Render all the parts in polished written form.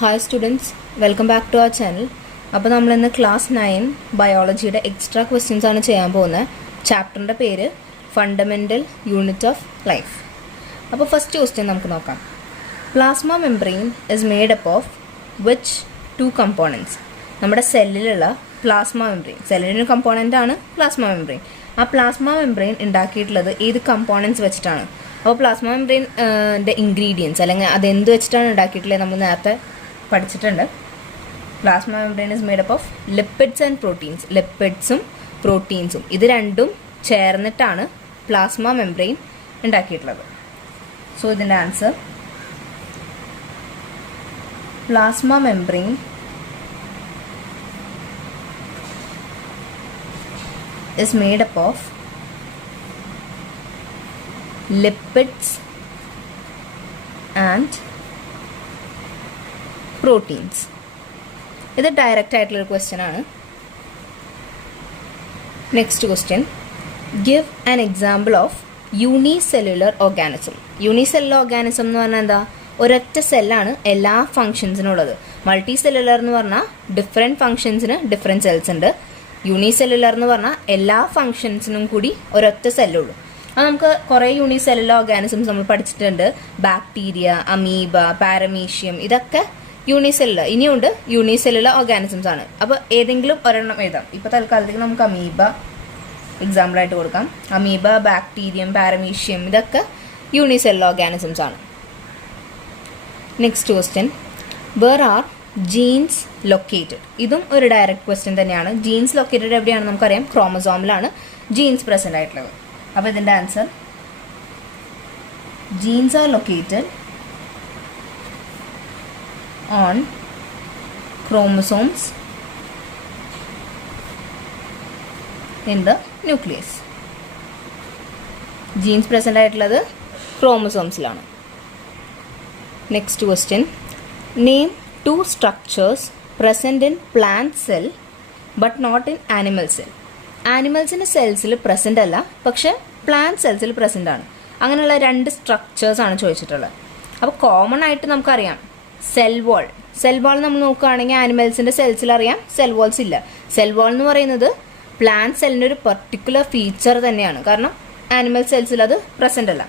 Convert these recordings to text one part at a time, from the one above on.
Hi students, welcome back to our channel. അപ്പോൾ നമ്മളിന്ന് class 9 ബയോളജിയുടെ extra questions ആണ് ചെയ്യാൻ പോകുന്നത്. ചാപ്റ്ററിൻ്റെ പേര് ഫണ്ടമെൻ്റൽ യൂണിറ്റ് ഓഫ് ലൈഫ്. അപ്പോൾ ഫസ്റ്റ് ക്വസ്റ്റ്യൻ നമുക്ക് നോക്കാം. Plasma membrane is made up of which two components? നമ്മുടെ സെല്ലിലുള്ള പ്ലാസ്മ മെംബ്രെയിൻ, സെല്ലിൻ്റെ കമ്പോണൻ്റ് ആണ് പ്ലാസ്മ മെംബ്രെയിൻ. ആ പ്ലാസ്മ മെംബ്രെയിൻ ഉണ്ടാക്കിയിട്ടുള്ളത് ഏത് കമ്പോണൻസ് വെച്ചിട്ടാണ്? അപ്പോൾ പ്ലാസ്മ മെംബ്രെയിൻ്റെ ഇൻഗ്രീഡിയൻസ് അല്ലെങ്കിൽ അതെന്ത് വെച്ചിട്ടാണ് ഉണ്ടാക്കിയിട്ടുള്ളത് നമ്മൾ നേരത്തെ പഠിച്ചിട്ടുണ്ട്. Plasma membrane is made up of lipids and proteins. ലിപ്പിഡ്സും പ്രോട്ടീൻസും ഇത് രണ്ടും ചേർന്നിട്ടാണ് പ്ലാസ്മ മെംബ്രെയിൻ ഉണ്ടാക്കിയിട്ടുള്ളത്. സോ ഇതിൻ്റെ answer plasma membrane is made up of lipids and proteins. ഇത് ഡയറക്റ്റ് ആയിട്ടുള്ള ക്വസ്റ്റ്യൻ ആണ്. Next question, give an example of unicellular organism. Unicellular organism എന്ന് പറഞ്ഞാൽ എന്താ? ഒരൊറ്റ സെല്ലാണ് എല്ലാ ഫങ്ഷൻസിനും ഉള്ളത്. മൾട്ടി സെല്ലുലർ എന്ന് പറഞ്ഞാൽ ഡിഫറെൻറ്റ് ഫങ്ഷൻസിന് ഡിഫറെൻറ്റ് സെൽസ് ഉണ്ട്. യൂണിസെല്ലുലർ എന്ന് പറഞ്ഞാൽ എല്ലാ ഫങ്ഷൻസിനും കൂടി ഒരൊറ്റ സെല്ലുള്ളൂ. അത് നമുക്ക് കുറേ യൂണിസെല്ലുലർ ഓർഗാനിസംസ് നമ്മൾ പഠിച്ചിട്ടുണ്ട്. ബാക്ടീരിയ, അമീബ, പാരമീഷ്യം, ഇതൊക്കെ യൂണിസെല്ലുലർ. ഇനിയുണ്ട് യൂണിസെല്ലുലർ ഓർഗാനിസംസ് ആണ്. അപ്പോൾ ഏതെങ്കിലും ഒരെണ്ണം എഴുതാം. ഇപ്പോൾ തൽക്കാലത്തേക്ക് നമുക്ക് അമീബ എക്സാമ്പിളായിട്ട് കൊടുക്കാം. അമീബ, ബാക്ടീരിയം, പാരമീഷ്യം, ഇതൊക്കെ യൂണിസെല്ലുലർ ഓർഗാനിസംസ് ആണ്. Next question, where are genes located? ഇതും ഒരു ഡയറക്റ്റ് ക്വസ്റ്റ്യൻ തന്നെയാണ്. ജീൻസ് ലൊക്കേറ്റഡ് എവിടെയാണ് നമുക്കറിയാം, ക്രോമസോമിലാണ് ജീൻസ് പ്രസന്റ് ആയിട്ടുള്ളത്. അപ്പോൾ ഇതിൻ്റെ answer genes are located on chromosomes in the nucleus. Genes present ആയിട്ടുള്ളത് ക്രോമസോംസിലാണ്. Next question, name two structures present in plant cell but not in animal cell. ആനിമൽസിൻ്റെ സെൽസിൽ പ്രസൻ്റ് അല്ല, പക്ഷെ പ്ലാന്റ് സെൽസിൽ പ്രസൻ്റ് ആണ്. അങ്ങനെയുള്ള രണ്ട് സ്ട്രക്ചേഴ്സ് ആണ് ചോദിച്ചിട്ടുള്ളത്. അപ്പോൾ കോമൺ ആയിട്ട് നമുക്കറിയാം സെൽ വാൾ. സെൽ വാൾ നമ്മൾ നോക്കുകയാണെങ്കിൽ ആനിമൽസിൻ്റെ സെൽസിൽ അറിയാം, സെൽ വാൾസ് ഇല്ല. സെൽ വാൾ എന്ന് പറയുന്നത് പ്ലാന്റ് സെല്ലിൻ്റെ ഒരു പർട്ടിക്കുലർ ഫീച്ചർ തന്നെയാണ്, കാരണം ആനിമൽ സെൽസിൽ അത് പ്രസൻ്റ് അല്ല.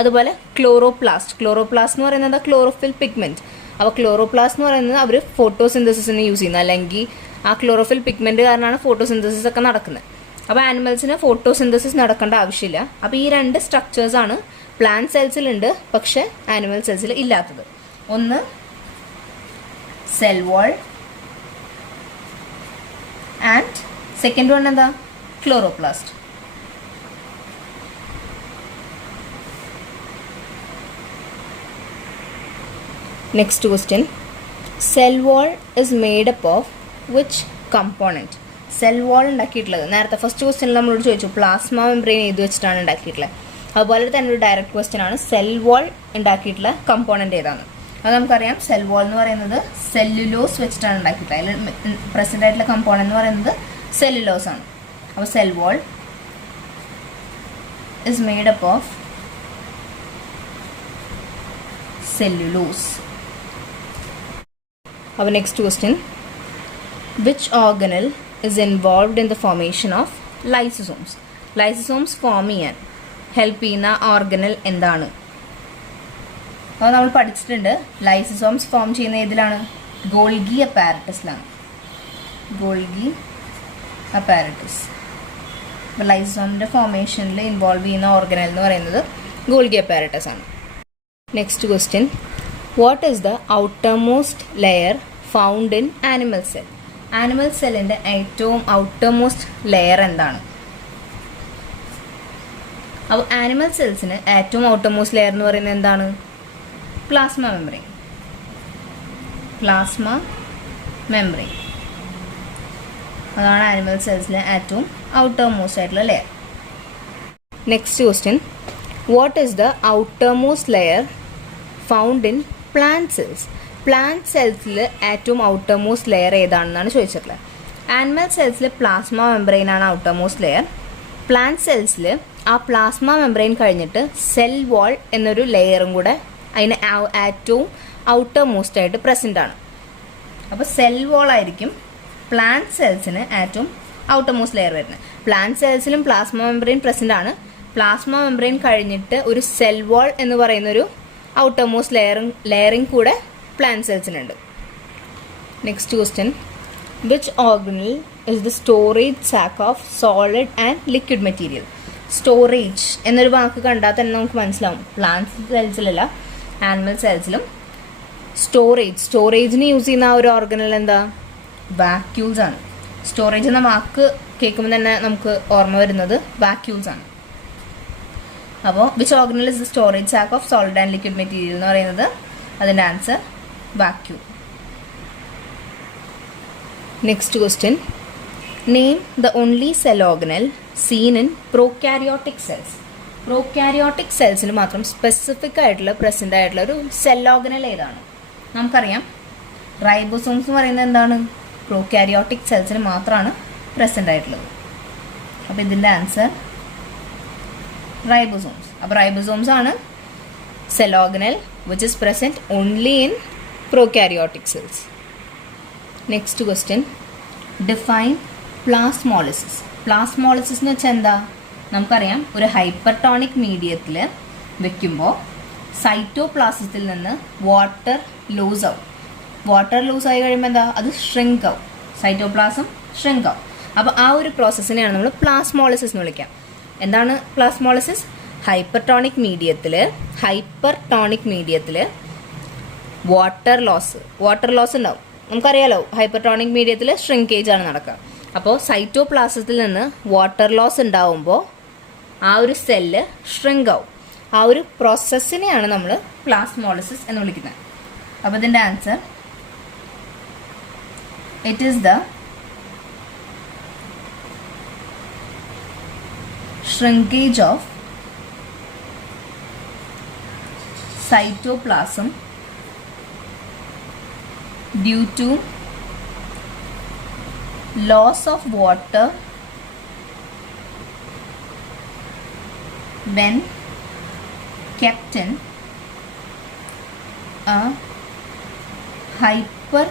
അതുപോലെ ക്ലോറോപ്ലാസ്റ്റ്. ക്ലോറോപ്ലാസ്റ്റ് എന്ന് പറയുന്നത് ക്ലോറോഫിൽ പിഗ്മെൻറ്റ്. അപ്പോൾ ക്ലോറോപ്ലാസ്റ്റ് എന്ന് പറയുന്നത് അവർ ഫോട്ടോസിന്തസിന് യൂസ് ചെയ്യുന്നത്, അല്ലെങ്കിൽ ആ ക്ലോറോഫിൽ പിഗ്മെൻറ്റ് കാരണമാണ് ഫോട്ടോസിന്തസിസ് ഒക്കെ നടക്കുന്നത്. അപ്പോൾ ആനിമൽസിന് ഫോട്ടോസിന്തസിസ് നടക്കേണ്ട ആവശ്യമില്ല. അപ്പോൾ ഈ രണ്ട് സ്ട്രക്ചേഴ്സാണ് പ്ലാന്റ് സെൽസിലുണ്ട് പക്ഷേ ആനിമൽ സെൽസിൽ ഇല്ലാത്തത്. ഒന്ന് cell wall and second one എന്താ? Chloroplast. Next question, cell wall is made up of which component? Cell wall ഉണ്ടാക്കിയിട്ടുള്ളത് നേരത്തെ ഫസ്റ്റ് ക്വസ്റ്റ്യനിൽ നമ്മളോട് ചോദിച്ചു പ്ലാസ്മ മെംബ്രെയിൻ ഏത് വെച്ചിട്ടാണ് ഉണ്ടാക്കിയിട്ടുള്ളത്. അതുപോലെ തന്നെ ഒരു ഡയറക്റ്റ് ക്വസ്റ്റ്യൻ ആണ്, സെൽ വാൾ ഉണ്ടാക്കിയിട്ടുള്ള കമ്പോണൻറ്റ് ഏതാണ്? അത് നമുക്കറിയാം, സെൽ വാൾ എന്ന് പറയുന്നത് സെല്ലുലോസ് വെച്ചിട്ടാണ് ഉണ്ടാക്കിയിട്ടുള്ളത്. അതിൽ പ്രസൻ്റ് ആയിട്ടുള്ള കമ്പോണൻറ്റ് എന്ന് പറയുന്നത് സെല്ലുലോസ് ആണ്. അപ്പോൾ cell wall is made up of cellulose. Our next question, which organelle is involved in the formation of lysosomes? Lysosomes form ചെയ്യാൻ ഹെൽപ്പ് ചെയ്യുന്ന ഓർഗനൽ എന്താണ്? അത് നമ്മൾ പഠിച്ചിട്ടുണ്ട്. ലൈസോസോംസ് ഫോം ചെയ്യുന്ന ഏതിലാണ്? ഗോൾഗി അപ്പാരറ്റസിലാണ്. Golgi apparatus. അപ്പോൾ ലൈസോസോമിൻ്റെ ഫോർമേഷനിൽ ഇൻവോൾവ് ചെയ്യുന്ന ഓർഗനൽ എന്ന് പറയുന്നത് ഗോൾഗി അപ്പാരറ്റസ് ആണ്. Next question, what is the outermost layer found in animal cell? Animal സെല്ലിൻ്റെ ഏറ്റവും ഔട്ടർമോസ്റ്റ് ലെയർ എന്താണ്? അപ്പോൾ ആനിമൽ സെൽസിന് ഏറ്റവും ഔട്ടർമോസ്റ്റ് ലെയർ എന്ന് പറയുന്നത് എന്താണ്? Plasma membrane. പ്ലാസ്മ മെംബ്രെയിൻ അതാണ് ആനിമൽ സെൽസിലെ ഏറ്റവും ഔട്ടർമോസ്റ്റ് ആയിട്ടുള്ള layer. Next question, what is the outermost layer found in plant cells? Plant സെൽസിൽ ഏറ്റവും ഔട്ടർമോസ്റ്റ് ലെയർ ഏതാണെന്നാണ് ചോദിച്ചിട്ടുള്ളത്. ആനിമൽ സെൽസിൽ പ്ലാസ്മ മെംബ്രെയിൻ ആണ് ഔട്ടർമോസ്റ്റ് ലെയർ. പ്ലാന്റ് സെൽസിൽ ആ പ്ലാസ്മ മെംബ്രെയിൻ കഴിഞ്ഞിട്ട് സെൽ വാൾ എന്നൊരു ലെയറും കൂടെ അതിന് ഏറ്റവും ഔട്ടർ മോസ്റ്റ് ആയിട്ട് പ്രസൻ്റ് ആണ്. അപ്പോൾ സെൽ വോൾ ആയിരിക്കും പ്ലാന്റ് സെൽസിന് ഏറ്റവും ഔട്ടർമോസ്റ്റ് ലെയർ വരുന്നത്. പ്ലാന്റ് സെൽസിലും പ്ലാസ്മ മെംബ്രെയിൻ പ്രസന്റ് ആണ്. പ്ലാസ്മ മെംബ്രെയിൻ കഴിഞ്ഞിട്ട് ഒരു സെൽ വോൾ എന്ന് പറയുന്ന ഒരു ഔട്ടർമോസ്റ്റ് ലെയറിംഗ് കൂടെ പ്ലാന്റ് സെൽസിനുണ്ട്. Next question, which organelle is the storage sac of solid and liquid material? Storage എന്നൊരു വാക്ക് കണ്ടാൽ തന്നെ നമുക്ക് മനസ്സിലാവും പ്ലാന്റ് സെൽസിലല്ല ആനിമൽ സെൽസിലും സ്റ്റോറേജിന് യൂസ് ചെയ്യുന്ന ആ ഒരു ഓർഗനൽ എന്താ? വാക്യൂൾസ് ആണ്. സ്റ്റോറേജ് എന്ന വാക്ക് കേൾക്കുമ്പോൾ തന്നെ നമുക്ക് ഓർമ്മ വരുന്നത് വാക്യൂൾസ് ആണ്. അപ്പോൾ which organelle is the storage sac of solid and liquid material എന്ന് പറയുന്നത് അതിൻ്റെ answer vacuole. Next question, name the only cell organelle seen in prokaryotic cells. Prokaryotic സെൽസിൽ മാത്രം സ്പെസിഫിക് ആയിട്ടുള്ള പ്രസന്റ് ആയിട്ടുള്ള ഒരു സെൽ ഓർഗനൽ ഏതാണ്? നമുക്കറിയാം റൈബോസോംസ് എന്ന് പറയുന്നത് എന്താണ്? പ്രോകാരിയോട്ടിക് സെൽസിന് മാത്രമാണ് പ്രസന്റ് ആയിട്ടുള്ളത്. അപ്പോൾ ഇതിൻ്റെ ആൻസർ റൈബോസോംസ്. അപ്പോൾ റൈബോസോംസ് ആണ് cell organelle which is present only in prokaryotic cells. Next question, define plasmolysis. Plasmolysis എന്ന് വെച്ചാൽ എന്താ? നമുക്കറിയാം ഒരു ഹൈപ്പർട്ടോണിക് മീഡിയത്തിൽ വെക്കുമ്പോൾ സൈറ്റോപ്ലാസത്തിൽ നിന്ന് വാട്ടർ ലൂസ് ആവും. വാട്ടർ ലൂസ് ആയി കഴിയുമ്പോൾ എന്താ? അത് ഷ്രിങ്ക് ആവും. സൈറ്റോപ്ലാസം ഷ്രിങ്ക് ആവും. അപ്പോൾ ആ ഒരു പ്രോസസ്സിനെയാണ് നമ്മൾ പ്ലാസ്മോളിസിസ് എന്ന് വിളിക്കുക. എന്താണ് പ്ലാസ്മോളിസിസ്? ഹൈപ്പർട്ടോണിക് മീഡിയത്തിൽ വാട്ടർ ലോസ് ഉണ്ടാവും. നമുക്കറിയാലോ ഹൈപ്പർട്ടോണിക് മീഡിയത്തിൽ ഷ്രിങ്കേജ് ആണ് നടക്കുക. അപ്പോൾ സൈറ്റോപ്ലാസത്തിൽ നിന്ന് വാട്ടർ ലോസ് ഉണ്ടാവുമ്പോൾ ആ ഒരു സെല്ല് ഷ്രിങ്ക് ആവും. ആ ഒരു പ്രോസസ്സിനെയാണ് നമ്മൾ പ്ലാസ്മോളിസിസ് എന്ന് വിളിക്കുന്നത്. അപ്പോൾ ഇതിൻ്റെ answer it is the shrinkage of cytoplasm due to loss of water when kept in a hypertonic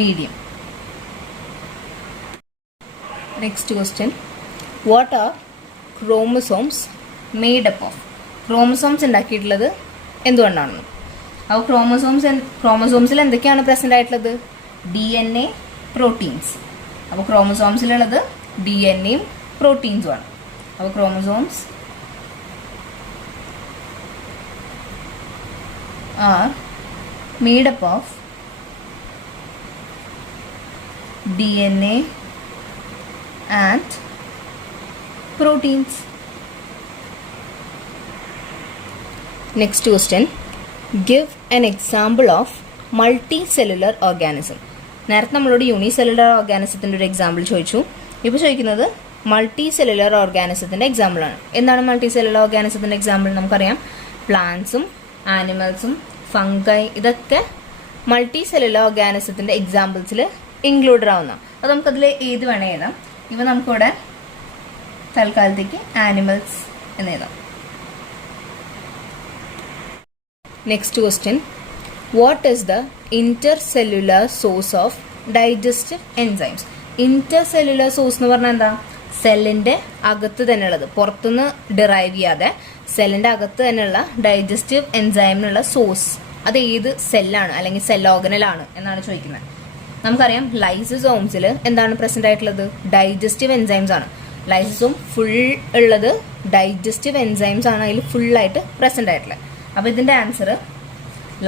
medium. Next question, what are chromosomes made up of? Chromosomes ഉണ്ടാക്കിയിട്ടുള്ളത് എന്തുകൊണ്ടാണ്? അപ്പോൾ ക്രോമസോംസിൽ എന്തൊക്കെയാണ് പ്രസന്റ് ആയിട്ടുള്ളത്? DNA, proteins. അപ്പോൾ ക്രോമസോംസിലുള്ളത് DNAയും പ്രോട്ടീൻസും ആണ്. അപ്പോൾ chromosomes are made up of DNA and proteins. Next question, give an example of multicellular organism. നേരത്തെ നമ്മളോട് യൂണിസെല്ലുലർ ഓർഗാനിസത്തിൻ്റെ ഒരു എക്സാമ്പിൾ ചോദിച്ചു. ഇപ്പോൾ ചോദിക്കുന്നത് മൾട്ടി സെല്ലുലർ ഓർഗാനിസത്തിൻ്റെ എക്സാമ്പിളാണ്. എന്താണ് മൾട്ടി സെല്ലുലർ ഓർഗാനിസത്തിൻ്റെ എക്സാമ്പിൾ? നമുക്കറിയാം പ്ലാന്റ്സും ആനിമൽസും ഫംഗൈ ഇതൊക്കെ മൾട്ടി സെല്ലുലർ ഓർഗാനിസത്തിൻ്റെ എക്സാമ്പിൾസിൽ ഇൻക്ലൂഡഡ് ആവുന്ന. അപ്പോൾ നമുക്കതിൽ ഏത് വേണേ എഴുതാം. ഇവ നമുക്കിവിടെ തൽക്കാലത്തേക്ക് ആനിമൽസ് എന്ന് എഴുതാം. Next question, what is the intercellular source of digestive enzymes? Intercellular source എന്ന് പറഞ്ഞാൽ എന്താ? സെല്ലിൻ്റെ അകത്ത് തന്നെയുള്ളത്, പുറത്തുനിന്ന് ഡിറൈവ് ചെയ്യാതെ സെല്ലിൻ്റെ അകത്ത് തന്നെയുള്ള ഡൈജസ്റ്റീവ് എൻസൈമിനുള്ള സോഴ്സ് അത് ഏത് സെല്ലാണ് അല്ലെങ്കിൽ സെൽ ഓർഗനലാണ് എന്നാണ് ചോദിക്കുന്നത്. നമുക്കറിയാം ലൈസോസോംസിൽ എന്താണ് പ്രസന്റ് ആയിട്ടുള്ളത്? ഡൈജസ്റ്റീവ് എൻസൈംസ് ആണ്. ലൈസോസോം ഫുൾ ഉള്ളത് ഡൈജസ്റ്റീവ് എൻസൈംസ് ആണ് അതിൽ ഫുള്ളായിട്ട് പ്രസന്റ് ആയിട്ടുള്ളത്. അപ്പോൾ ഇതിൻ്റെ ആൻസർ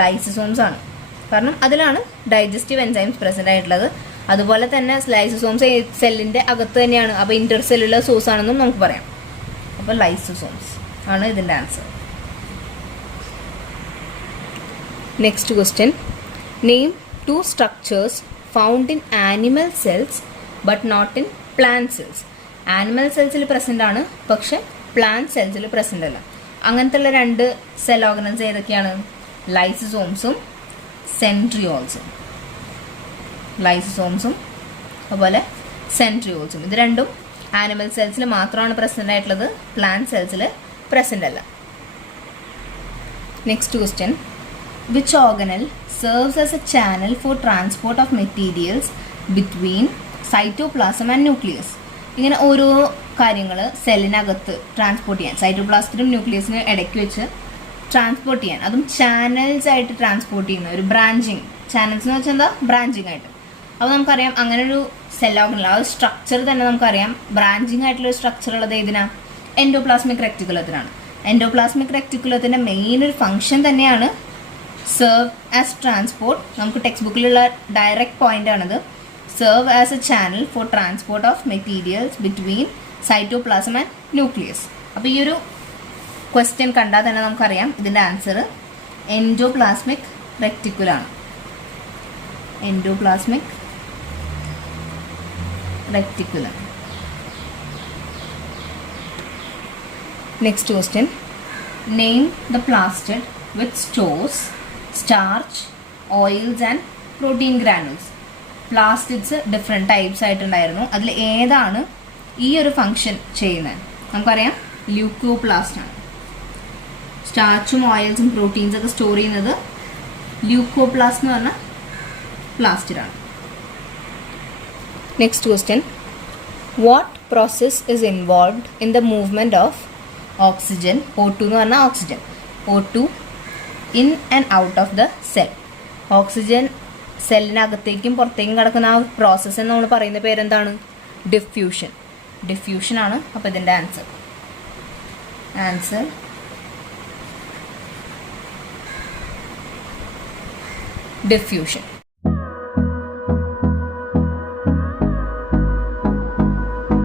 ലൈസോസോംസ് ആണ്. കാരണം അതിലാണ് ഡൈജസ്റ്റീവ് എൻസൈംസ് പ്രസന്റ് ആയിട്ടുള്ളത്. അതുപോലെ തന്നെ ലൈസോസോംസ് സെല്ലിൻ്റെ അകത്ത് തന്നെയാണ്. അപ്പോൾ ഇന്റർസെല്ലുലർ സോഴ്സ് ആണെന്നും നമുക്ക് പറയാം. അപ്പോൾ ലൈസോസോംസ് ആണ് ഇതിൻ്റെ answer. Next question, name 2 structures found in animal cells but not in plant cells. Animal സെൽസിൽ പ്രസന്റ് ആണ്, പക്ഷെ പ്ലാന്റ് സെൽസിൽ പ്രസന്റ് അല്ല. അങ്ങനത്തെ ഉള്ള 2 സെൽ ഓർഗനൽസ് ഏതൊക്കെയാണ്? ലൈസോസോംസും സെൻട്രിയോൾസും. അതുപോലെ സെൻട്രിയോൾസും. ഇത് രണ്ടും ആനിമൽ സെൽസിൽ മാത്രമാണ് പ്രസന്റ് ആയിട്ടുള്ളത്, പ്ലാന്റ് സെൽസിൽ പ്രസന്റ് അല്ല. Next question, Which organelle serves as a channel for transport of materials between cytoplasm and nucleus? ഇങ്ങനെ ഓരോ കാര്യങ്ങൾ സെല്ലിനകത്ത് ട്രാൻസ്പോർട്ട് ചെയ്യാൻ, സൈറ്റോപ്ലാസത്തിനും ന്യൂക്ലിയസിനും ഇടയ്ക്ക് വെച്ച് ട്രാൻസ്പോർട്ട് ചെയ്യാൻ, അതും ചാനൽസ് ആയിട്ട് ട്രാൻസ്പോർട്ട് ചെയ്യുന്ന ഒരു ബ്രാഞ്ചിങ്. ചാനൽസ് എന്ന് വെച്ചാൽ എന്താ? ബ്രാഞ്ചിങ് ആയിട്ട്. അപ്പോൾ നമുക്കറിയാം അങ്ങനെ ഒരു സെൽ ഓർഗനൽ, ആ ഒരു സ്ട്രക്ചർ തന്നെ നമുക്കറിയാം. ബ്രാഞ്ചിങ് ആയിട്ടുള്ള സ്ട്രക്ചർ ഉള്ളത് ഏതിനാ? എൻഡോപ്ലാസ്മിക് റെക്ടിക്കുലത്തിനാണ്. എൻഡോപ്ലാസ്മിക് റെക്ടിക്കുലത്തിൻ്റെ മെയിൻ ഒരു ഫംഗ്ഷൻ തന്നെയാണ് സെർവ് ആസ് ട്രാൻസ്പോർട്ട്. നമുക്ക് ടെക്സ്റ്റ് ബുക്കിലുള്ള ഡയറക്റ്റ് പോയിന്റ് ആണിത്. Serve as a channel for transport of materials between cytoplasm and nucleus. അപ്പോൾ ഈ ഒരു ക്വസ്റ്റ്യൻ കണ്ടാൽ തന്നെ നമുക്കറിയാം ഇതിൻ്റെ ആൻസർ എൻഡോപ്ലാസ്മിക് റെക്ടിക്കുലാണ്. Endoplasmic reticulum. Next question. Name the plastid which stores starch, oils and protein granules. Plastids different types ആയിട്ടുണ്ടായിരുന്നു. അതിൽ ഏതാണ് ഈ ഒരു ഫങ്ഷൻ ചെയ്യുന്നത്? നമുക്കറിയാം ല്യൂക്കോപ്ലാസ്റ്റ് ആണ്. സ്റ്റാർച്ചും ഓയിൽസും പ്രോട്ടീൻസ് ഒക്കെ സ്റ്റോർ ചെയ്യുന്നത് ല്യൂക്കോപ്ലാസ്റ്റ് എന്ന് പറഞ്ഞ പ്ലാസ്റ്റിഡാണ്. Next question. What process is involved in the movement of oxygen, O2 എന്ന് പറഞ്ഞാൽ oxygen, O2 in and out of the cell? Oxygen സെല്ലിനകത്തേക്കും പുറത്തേക്കും കിടക്കുന്ന ആ പ്രോസസ്സ് എന്ന് നമ്മൾ പറയുന്ന പേരെന്താണ്? ഡിഫ്യൂഷൻ. ഡിഫ്യൂഷനാണ്. അപ്പോൾ ഇതിൻ്റെ ആൻസർ ഡിഫ്യൂഷൻ.